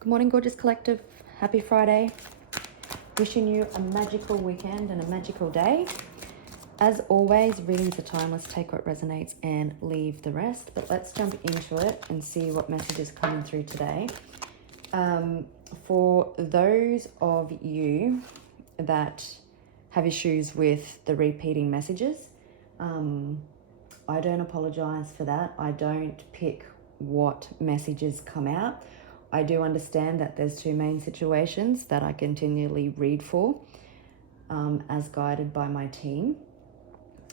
Good morning, gorgeous collective. Happy Friday. Wishing you a magical weekend and a magical day. As always, readings are timeless. Take what resonates and leave the rest. But let's jump into it and see what message is coming through today. For those of you that have issues with the repeating messages, I don't apologize for that. I don't pick what messages come out. I do understand that there's two main situations that I continually read for as guided by my team.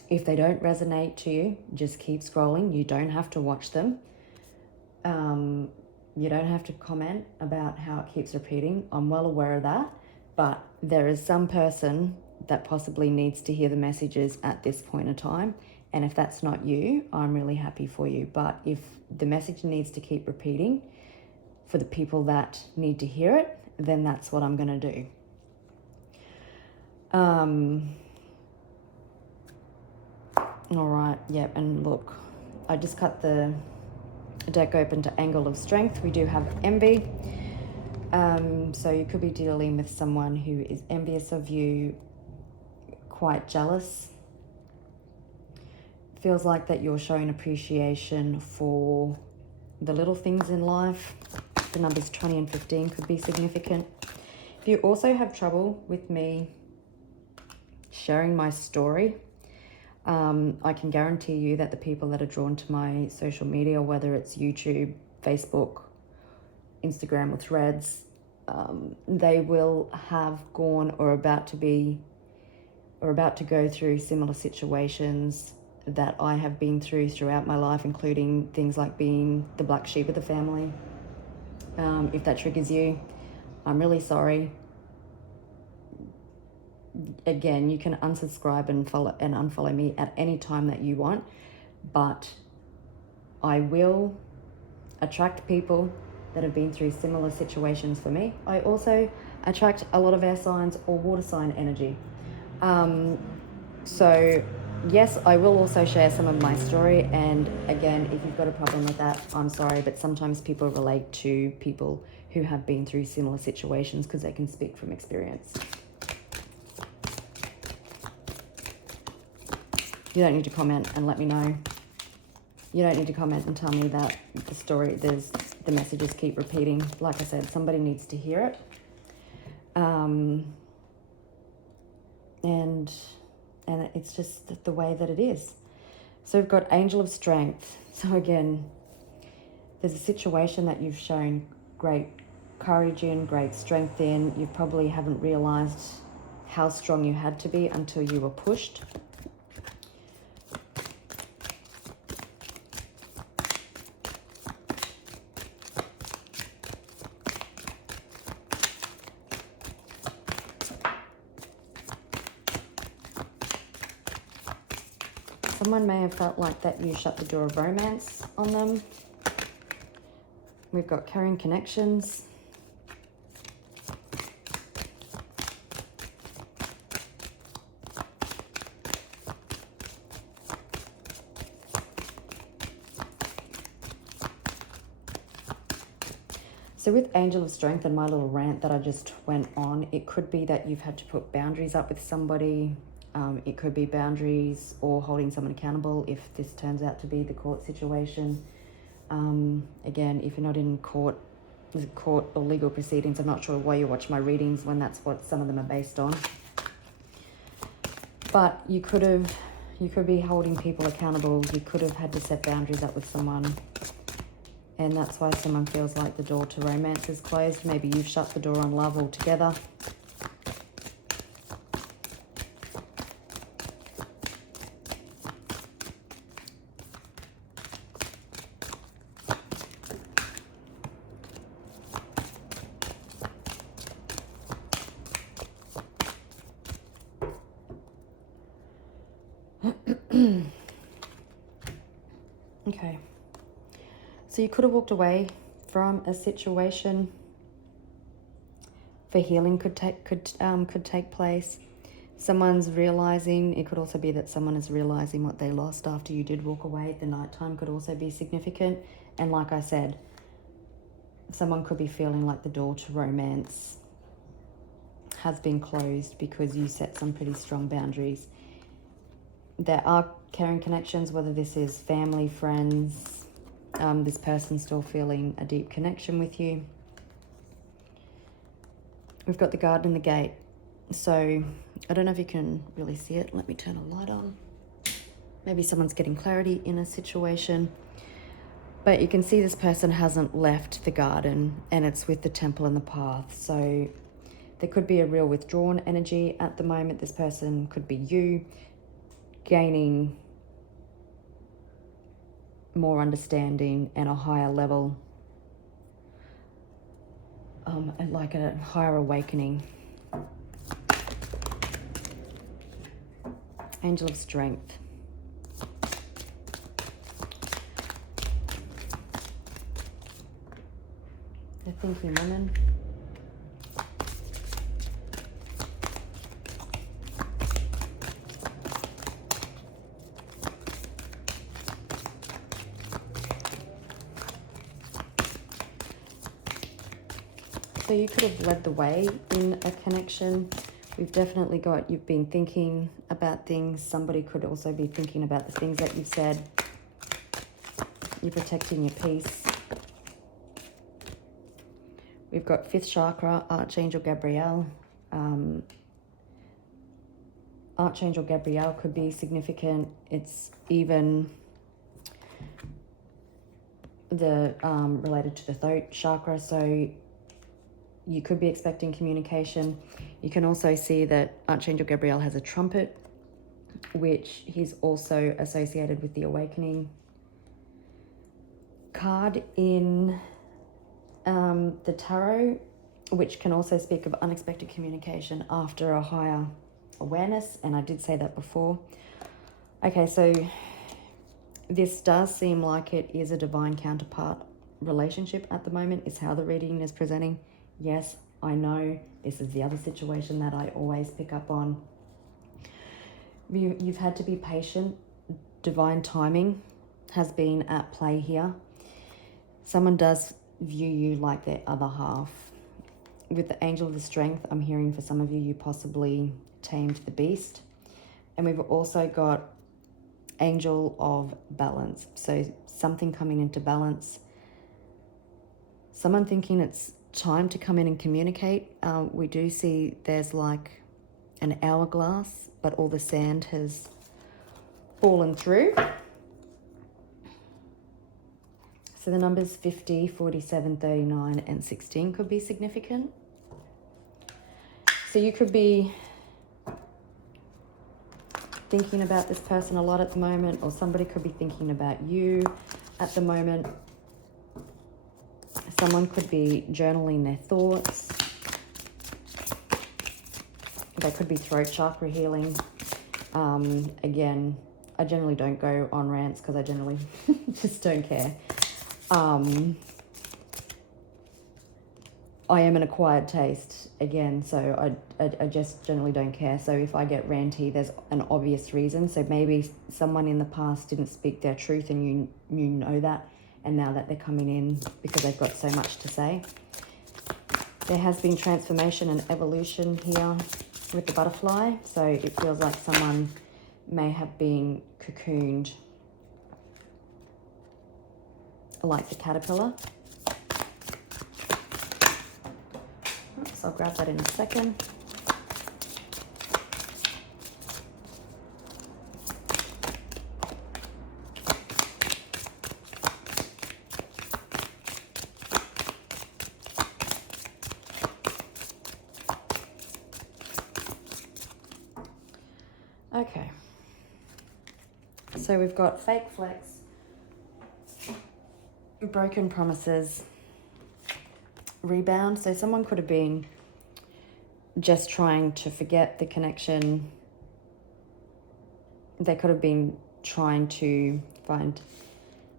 If they don't resonate to you, just keep scrolling. You don't have to watch them. You don't have to comment about how it keeps repeating. I'm well aware of that. But there is some person that possibly needs to hear the messages at this point in time. And if that's not you, I'm really happy for you. But if the message needs to keep repeating for the people that need to hear it, then that's what I'm going to do. All right, yep, and look, I just cut the deck open to Angle of Strength. We do have envy. So you could be dealing with someone who is envious of you, quite jealous. Feels like that you're showing appreciation for the little things in life. The numbers 20 and 15 could be significant. If you also have trouble with me sharing my story, I can guarantee you that the people that are drawn to my social media, whether it's YouTube, Facebook, Instagram, or Threads, they will have gone or about to go through similar situations that I have been through throughout my life, including things like being the black sheep of the family. If that triggers you, I'm really sorry. Again, you can unsubscribe and unfollow me at any time that you want, but I will attract people that have been through similar situations for me. I also attract a lot of air signs or water sign energy. So yes, I will also share some of my story. And again, if you've got a problem with that, I'm sorry, but sometimes people relate to people who have been through similar situations because they can speak from experience. You don't need to comment and let me know. You don't need to comment and tell me that the messages keep repeating. Like I said, somebody needs to hear it. And it's just the way that it is. So we've got Angel of Strength. So again, there's a situation that you've shown great courage in, great strength in. You probably haven't realized how strong you had to be until you were pushed. Someone may have felt like that you shut the door of romance on them. We've got carrying connections. So with Angel of Strength and my little rant that I just went on, it could be that you've had to put boundaries up with somebody. It could be boundaries or holding someone accountable if this turns out to be the court situation. Again, if you're not in court or legal proceedings, I'm not sure why you watch my readings when that's what some of them are based on. But you could be holding people accountable. You could have had to set boundaries up with someone. And that's why someone feels like the door to romance is closed. Maybe you've shut the door on love altogether. Okay. So you could have walked away from a situation for healing could take place. Someone's realizing, it could also be that someone is realizing what they lost after you did walk away. The nighttime could also be significant. And like I said, Someone could be feeling like the door to romance has been closed because you set some pretty strong boundaries. There are caring connections, whether this is family, friends, this person's still feeling a deep connection with you. We've got the garden and the gate. So I don't know if you can really see it. Let me turn a light on. Maybe someone's getting clarity in a situation. But you can see this person hasn't left the garden, and it's with the temple and the path. So there could be a real withdrawn energy at the moment. This person could be you gaining more understanding and a higher level, like a higher awakening. Angel of Strength. The thinking woman. So you could have led the way in a connection. We've definitely got, you've been thinking about things. Somebody could also be thinking about the things that you've said. You're protecting your peace. We've got 5th chakra, Archangel Gabriel. Archangel Gabriel could be significant. It's even the related to the throat chakra. So you could be expecting communication. You can also see that Archangel Gabriel has a trumpet, which he's also associated with the awakening card in the tarot, which can also speak of unexpected communication after a higher awareness. And I did say that before. Okay, so this does seem like it is a divine counterpart relationship at the moment, is how the reading is presenting. Yes, I know this is the other situation that I always pick up on. You've had to be patient. Divine timing has been at play here. Someone does view you like their other half. With the Angel of the Strength, I'm hearing for some of you, you possibly tamed the beast. And we've also got Angel of Balance. So something coming into balance. Someone thinking it's time to come in and communicate. We do see there's like an hourglass, but all the sand has fallen through. So the numbers 50, 47, 39, and 16 could be significant. So you could be thinking about this person a lot at the moment, or somebody could be thinking about you at the moment. Someone could be journaling their thoughts. They could be throat chakra healing. Again, I generally don't go on rants because I generally just don't care. I am an acquired taste, again, so I just generally don't care. So if I get ranty, there's an obvious reason. So maybe someone in the past didn't speak their truth and you know that. And now that they're coming in because they've got so much to say. There has been transformation and evolution here with the butterfly. So it feels like someone may have been cocooned like the caterpillar. Oops, I'll grab that in a second. Okay, so we've got fake flex, broken promises, rebound. So someone could have been just trying to forget the connection. They could have been trying to find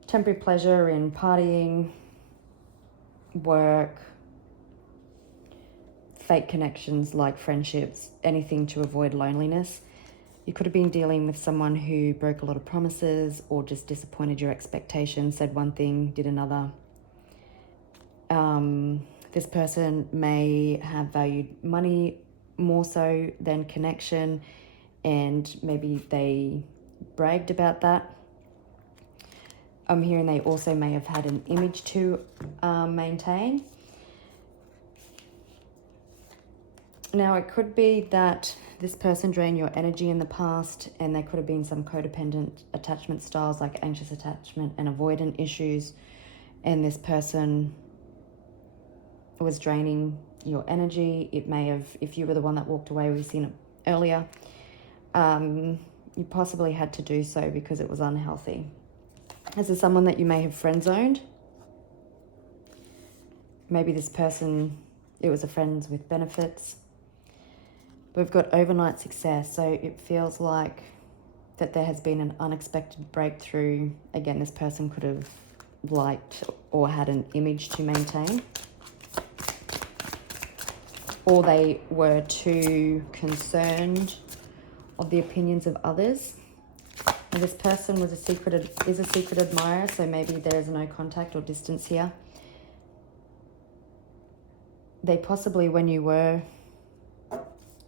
temporary pleasure in partying, work, fake connections like friendships, anything to avoid loneliness. You could have been dealing with someone who broke a lot of promises or just disappointed your expectations, said one thing, did another. This person may have valued money more so than connection, and maybe they bragged about that. I'm hearing they also may have had an image to maintain. Now, it could be that this person drained your energy in the past, and there could have been some codependent attachment styles like anxious attachment and avoidant issues, and this person was draining your energy. It may have, if you were the one that walked away, we've seen it earlier, you possibly had to do so because it was unhealthy. This is someone that you may have friend-zoned. Maybe this person, it was a friends with benefits. We've got overnight success, so it feels like that there has been an unexpected breakthrough. Again, this person could have liked or had an image to maintain, or they were too concerned of the opinions of others. And this person is a secret admirer, so maybe there is no contact or distance here. They possibly, when you were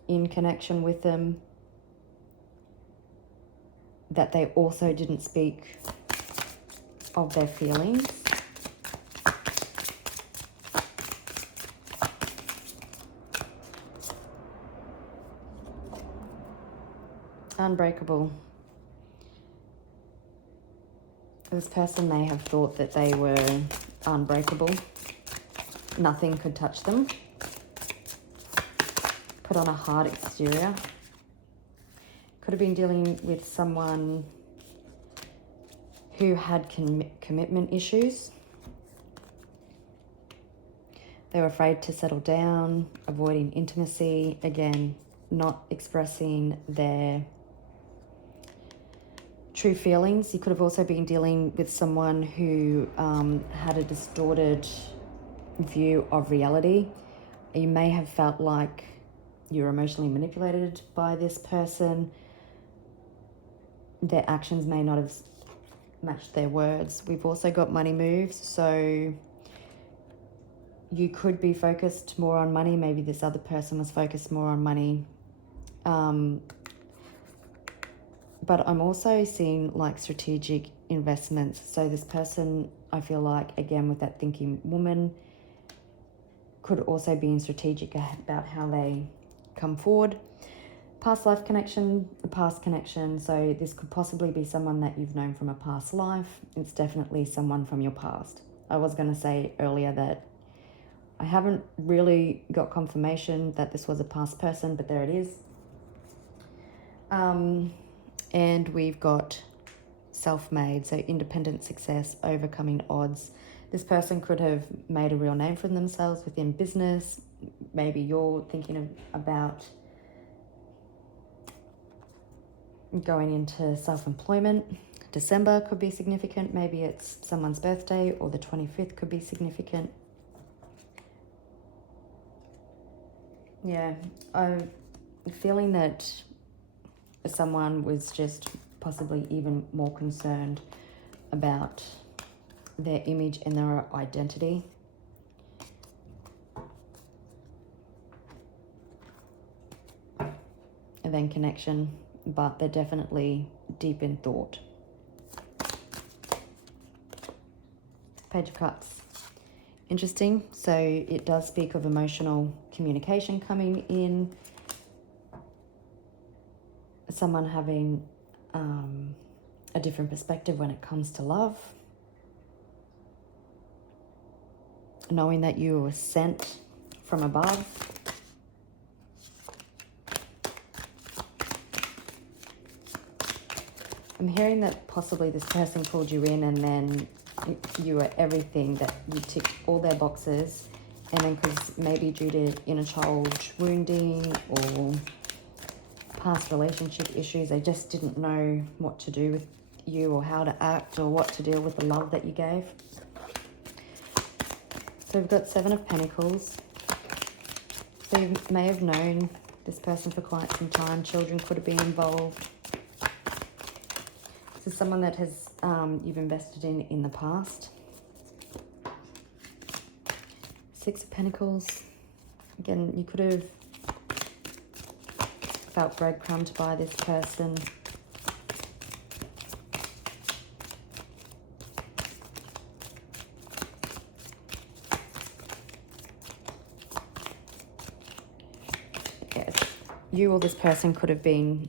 in connection with them, that they also didn't speak of their feelings. Unbreakable. This person may have thought that they were unbreakable. Nothing could touch them. Put on a hard exterior. Could have been dealing with someone who had commitment issues. They were afraid to settle down, avoiding intimacy. Again, not expressing their true feelings. You could have also been dealing with someone who had a distorted view of reality. You may have felt like you're emotionally manipulated by this person. Their actions may not have matched their words. We've also got money moves, so you could be focused more on money. Maybe this other person was focused more on money. But I'm also seeing like strategic investments. So this person, I feel like, again, with that thinking woman, could also be strategic about how they come forward. Past life connection, a past connection. So this could possibly be someone that you've known from a past life. It's definitely someone from your past. I was going to say earlier that I haven't really got confirmation that this was a past person, but there it is. And we've got self-made, so independent success, overcoming odds. This person could have made a real name for themselves within business. Maybe you're thinking about going into self-employment. December could be significant. Maybe it's someone's birthday, or the 25th could be significant. Yeah, I'm feeling that someone was just possibly even more concerned about their image and their identity. And then connection, but they're definitely deep in thought. Page of Cups. Interesting. So it does speak of emotional communication coming in. Someone having a different perspective when it comes to love. Knowing that you were sent from above. I'm hearing that possibly this person called you in, and then you were everything, that you ticked all their boxes, and then because maybe due to inner child wounding or past relationship issues, they just didn't know what to do with you or how to act or what to deal with the love that you gave. So we've got Seven of Pentacles. So you may have known this person for quite some time. Children could have been involved. This is someone that has you've invested in the past. Six of Pentacles. Again, you could have felt breadcrumbed by this person. Yes, you or this person could have been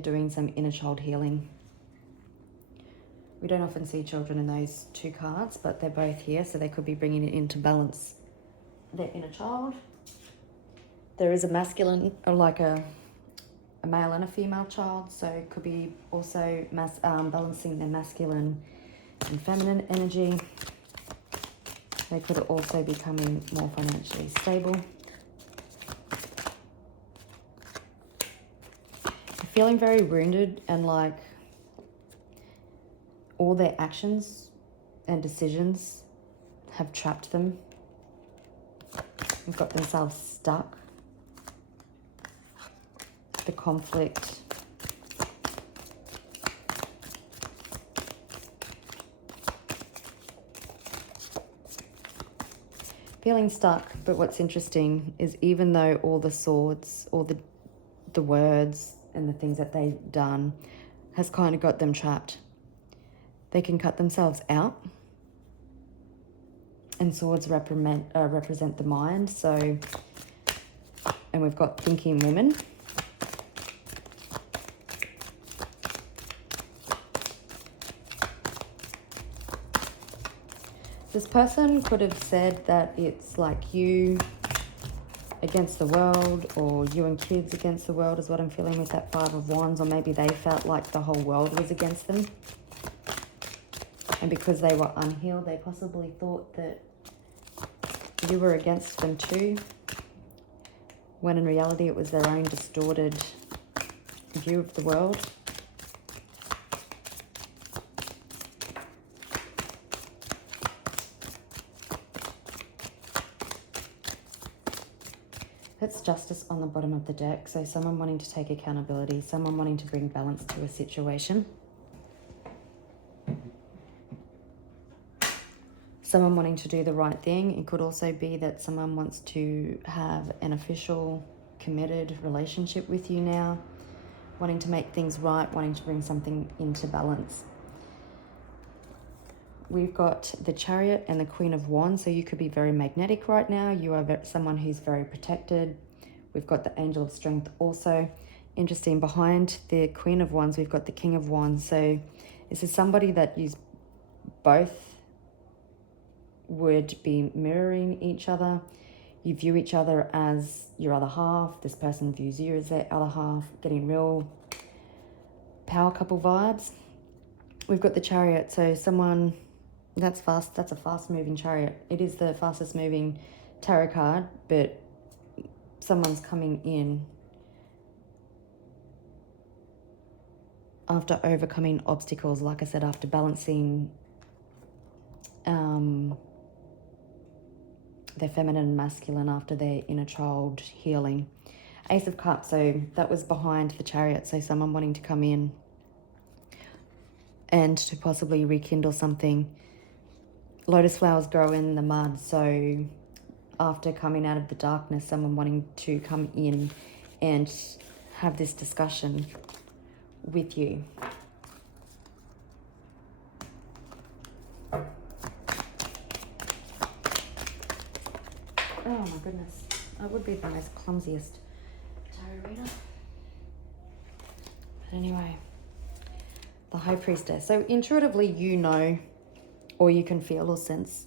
doing some inner child healing. We don't often see children in those two cards, but they're both here, so they could be bringing it into balance, their inner child. There is a masculine, or like a male and a female child, so it could be also balancing their masculine and feminine energy. They could also be becoming more financially stable. They're feeling very wounded, and like all their actions and decisions have trapped them and got themselves stuck. The conflict. Feeling stuck, but what's interesting is even though all the swords, all the words and the things that they've done has kind of got them trapped, they can cut themselves out. And swords represent the mind, so, and we've got thinking women. This person could have said that it's like you against the world, or you and kids against the world is what I'm feeling with that Five of Wands, or maybe they felt like the whole world was against them. And because they were unhealed, they possibly thought that you were against them too, when in reality it was their own distorted view of the world. That's Justice on the bottom of the deck. So someone wanting to take accountability, someone wanting to bring balance to a situation. Someone wanting to do the right thing. It could also be that someone wants to have an official, committed relationship with you now, wanting to make things right, wanting to bring something into balance. We've got the Chariot and the Queen of Wands, so you could be very magnetic right now. You are someone who's very protected. We've got the Angel of Strength also. Interesting, behind the Queen of Wands, we've got the King of Wands. So this is somebody that you both would be mirroring each other. You view each other as your other half. This person views you as their other half, getting real power couple vibes. We've got the Chariot, so someone that's fast, that's a fast moving chariot. It is the fastest moving tarot card, but someone's coming in after overcoming obstacles, like I said, after balancing their feminine and masculine, after their inner child healing. Ace of Cups, so that was behind the Chariot, so someone wanting to come in and to possibly rekindle something. Lotus flowers grow in the mud, so after coming out of the darkness, someone wanting to come in and have this discussion with you. Oh my goodness, I would be the most clumsiest tarot reader. But anyway, the High Priestess. So intuitively, you know, or you can feel or sense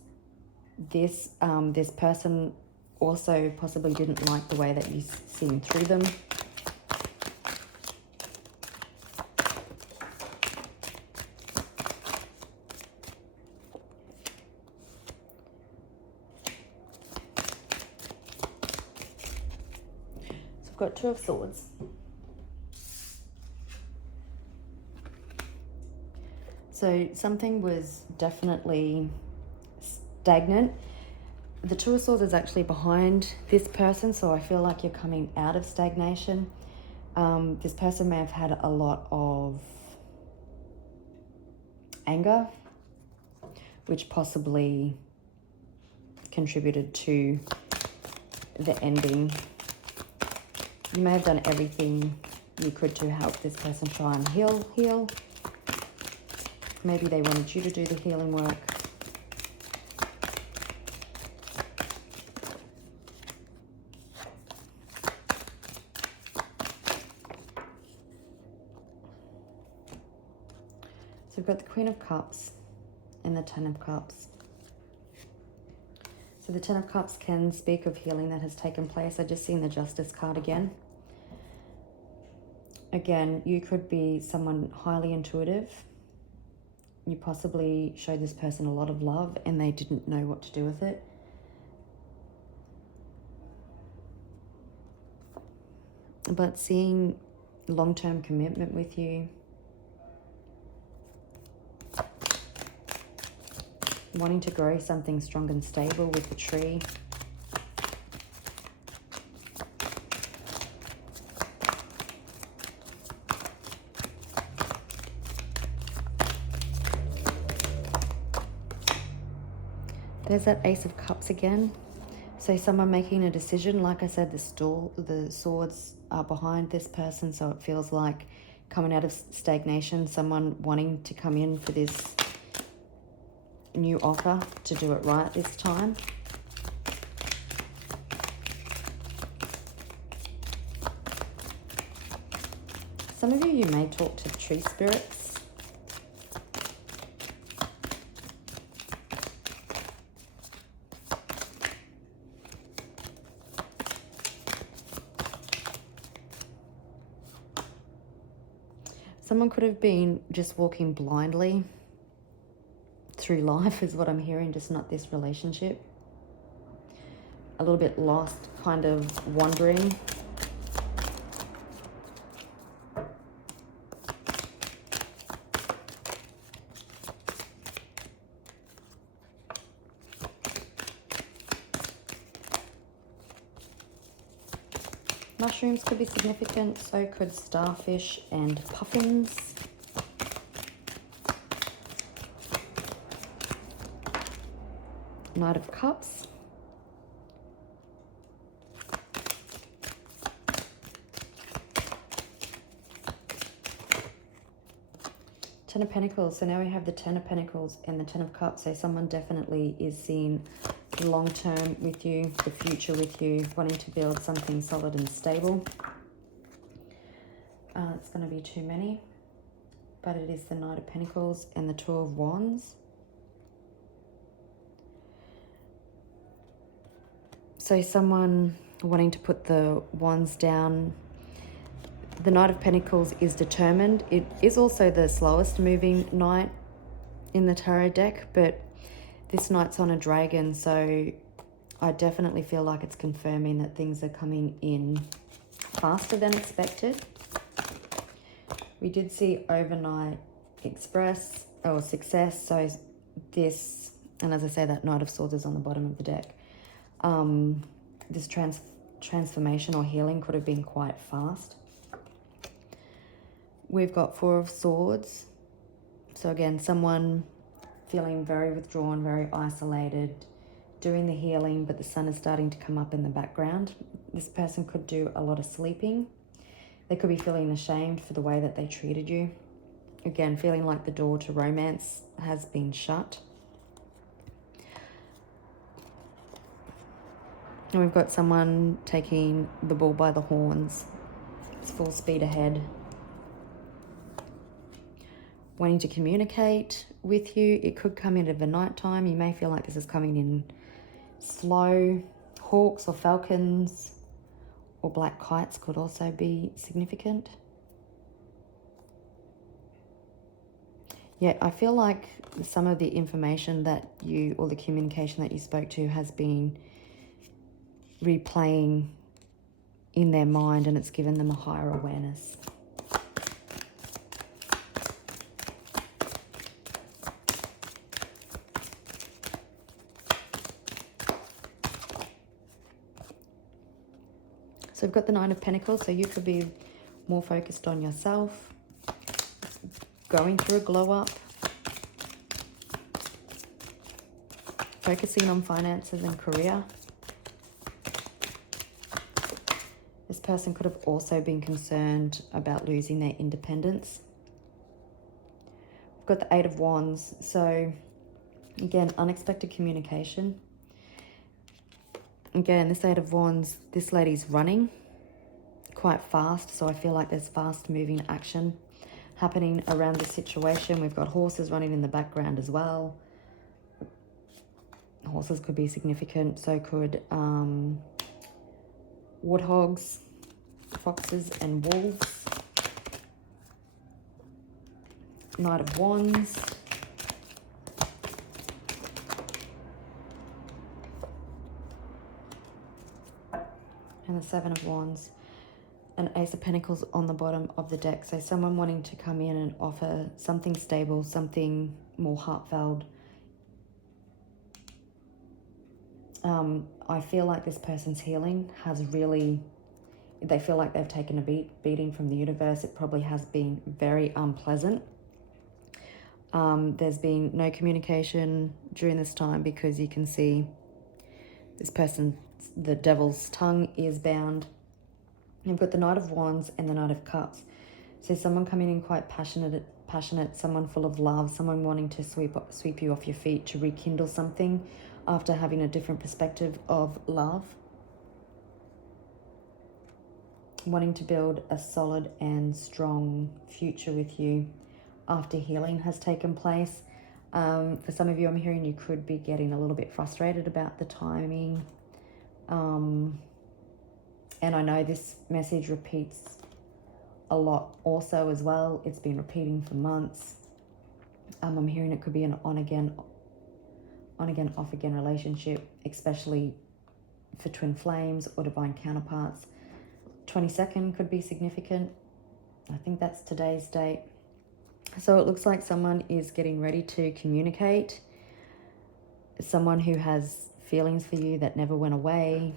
this. This person also possibly didn't like the way that you seen through them. So I've got Two of Swords. So something was definitely stagnant. The Two of Swords is actually behind this person, so I feel like you're coming out of stagnation. This person may have had a lot of anger, which possibly contributed to the ending. You may have done everything you could to help this person try and heal. Maybe they wanted you to do the healing work. So we've got the Queen of Cups and the Ten of Cups. So the Ten of Cups can speak of healing that has taken place. I just seen the Justice card again. Again, you could be someone highly intuitive. You possibly showed this person a lot of love and they didn't know what to do with it. But seeing long-term commitment with you, wanting to grow something strong and stable with the tree. There's that Ace of Cups again. So someone making a decision. Like I said, the swords are behind this person, so it feels like coming out of stagnation, someone wanting to come in for this new offer to do it right this time. Some of you may talk to tree spirits. Someone could have been just walking blindly through life is what I'm hearing, just not this relationship. A little bit lost, kind of wandering. Mushrooms could be significant, so could starfish and puffins. Knight of Cups. Ten of Pentacles. So now we have the Ten of Pentacles and the Ten of Cups. So someone definitely is seeing long term with you, the future with you, wanting to build something solid and stable. It's going to be too many, but it is the Knight of Pentacles and the Two of Wands. So someone wanting to put the wands down. The Knight of Pentacles is determined. It is also the slowest moving knight in the tarot deck, but this knight's on a dragon, so I definitely feel like it's confirming that things are coming in faster than expected. We did see overnight express or success, so this, and as I say, that Knight of Swords is on the bottom of the deck. This transformation or healing could have been quite fast. We've got Four of Swords. So again, someone feeling very withdrawn, very isolated, doing the healing, but the sun is starting to come up in the background. This person could do a lot of sleeping. They could be feeling ashamed for the way that they treated you. Again, feeling like the door to romance has been shut. And we've got someone taking the bull by the horns. It's full speed ahead. Wanting to communicate with you. It could come in at the night time. You may feel like this is coming in slow. Hawks or falcons or black kites could also be significant. Yeah, I feel like some of the information that you, or the communication that you spoke to, has been replaying in their mind, and it's given them a higher awareness. So we've got the Nine of Pentacles, so you could be more focused on yourself, going through a glow up. focusing on finances and career. This person could have also been concerned about losing their independence. We've got the Eight of Wands. So again, unexpected communication. Again, this Eight of Wands, this lady's running quite fast. So I feel like there's fast moving action happening around this situation. We've got horses running in the background as well. Horses could be significant. So could warthogs, foxes and wolves. Knight of Wands. And the Seven of Wands. And Ace of Pentacles on the bottom of the deck. So someone wanting to come in and offer something stable, something more heartfelt. I feel like this person's healing has really, they feel like they've taken a beating from the universe. It probably has been very unpleasant. There's been no communication during this time because you can see this person, the devil's tongue is bound. You've got the Knight of Wands and the Knight of Cups. So someone coming in quite passionate, someone full of love, someone wanting to sweep you off your feet, to rekindle something after having a different perspective of love. Wanting to build a solid and strong future with you after healing has taken place. For some of you, I'm hearing you could be getting a little bit frustrated about the timing. And I know this message repeats a lot also as well. It's been repeating for months. I'm hearing it could be an on again, off again relationship, especially for twin flames or divine counterparts. 22nd could be significant. I think that's today's date. So it looks like someone is getting ready to communicate. Someone who has feelings for you that never went away.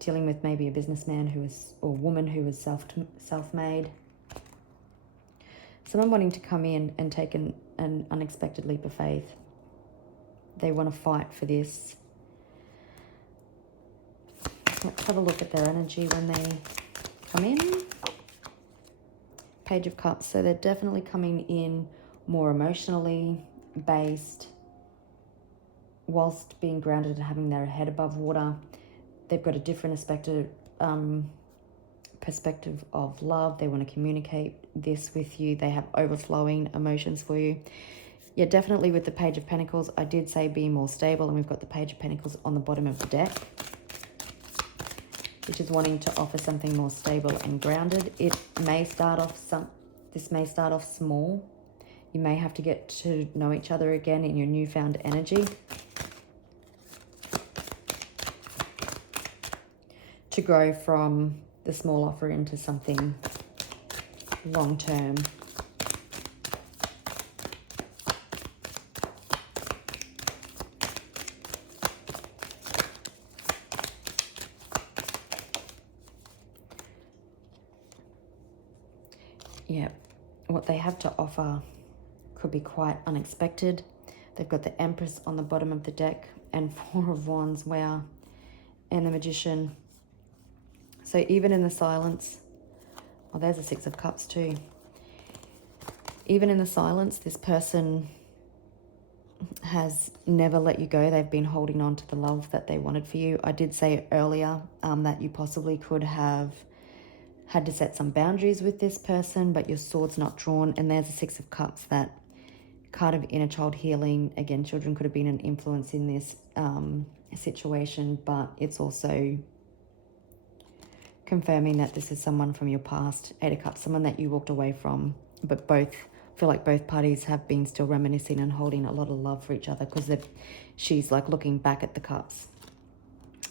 Dealing with maybe a businessman who is, or woman who is self-made. Someone wanting to come in and take an unexpected leap of faith. They want to fight for this. Let's have a look at their energy when they come in. Page of Cups. So they're definitely coming in more emotionally based, whilst being grounded and having their head above water. They've got a different perspective of love. They want to communicate this with you. They have overflowing emotions for you. Yeah, definitely with the Page of Pentacles, I did say be more stable, and we've got the Page of Pentacles on the bottom of the deck, which is wanting to offer something more stable and grounded. It may start off this may start off small. You may have to get to know each other again in your newfound energy. To grow from the small offer into something long-term. Yeah, what they have to offer could be quite unexpected. They've got the Empress on the bottom of the deck and Four of Wands, wow, and the Magician. So even in the silence, oh, there's a Six of Cups too. Even in the silence, this person has never let you go. They've been holding on to the love that they wanted for you. I did say earlier that you possibly could have had to set some boundaries with this person, but your sword's not drawn. And there's a Six of Cups, that card of inner child healing. Again, children could have been an influence in this situation, but it's also confirming that this is someone from your past. Eight of Cups, someone that you walked away from, but feel like both parties have been still reminiscing and holding a lot of love for each other, because she's like looking back at the cups.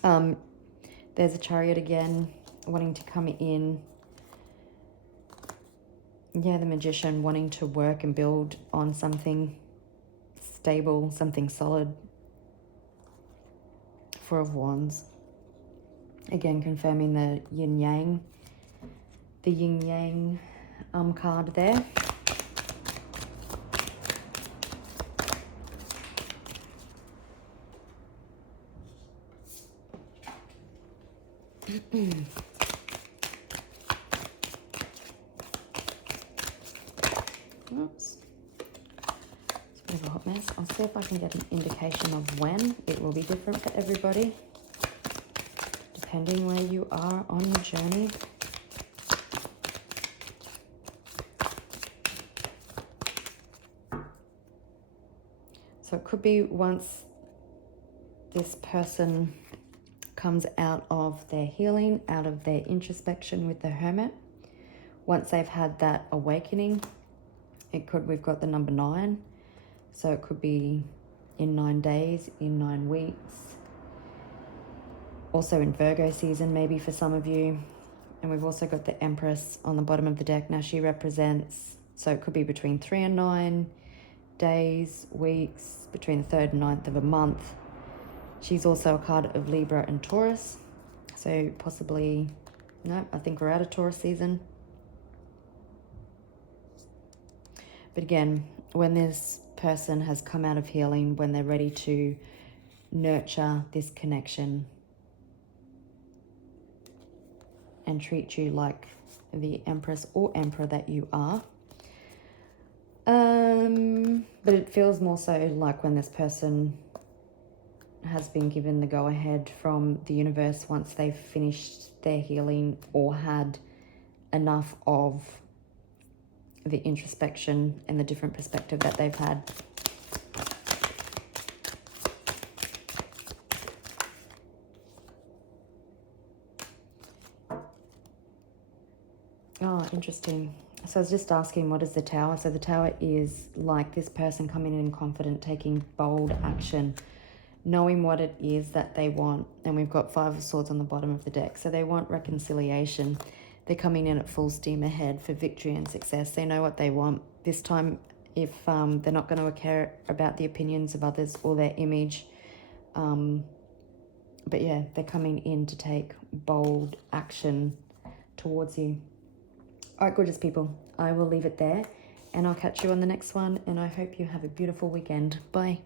There's a Chariot again, wanting to come in. Yeah, the Magician, wanting to work and build on something stable, something solid. Four of Wands. Again, confirming the yin-yang, card there. Oops. It's a bit of a hot mess. I'll see if I can get an indication of when. It will be different for everybody, depending where you are on your journey. So it could be once this person comes out of their healing, out of their introspection with the Hermit, once they've had that awakening, we've got the number 9. So it could be in 9 days, in 9 weeks. Also in Virgo season, maybe for some of you. And we've also got the Empress on the bottom of the deck. Now she represents, so it could be between 3 and 9 days, weeks, between the 3rd and 9th of a month. She's also a card of Libra and Taurus. So possibly, no, I think we're out of Taurus season. But again, when this person has come out of healing, when they're ready to nurture this connection and treat you like the Empress or Emperor that you are. But it feels more so like when this person has been given the go-ahead from the universe once they've finished their healing or had enough of the introspection and the different perspective that they've had. Oh, interesting. So I was just asking, what is the Tower? So the Tower is like this person coming in confident, taking bold action, knowing what it is that they want. And we've got 5 of Swords on the bottom of the deck. So they want reconciliation. They're coming in at full steam ahead for victory and success. They know what they want. This time, if they're not going to care about the opinions of others or their image. But yeah, they're coming in to take bold action towards you. All right, gorgeous people, I will leave it there and I'll catch you on the next one. And I hope you have a beautiful weekend. Bye.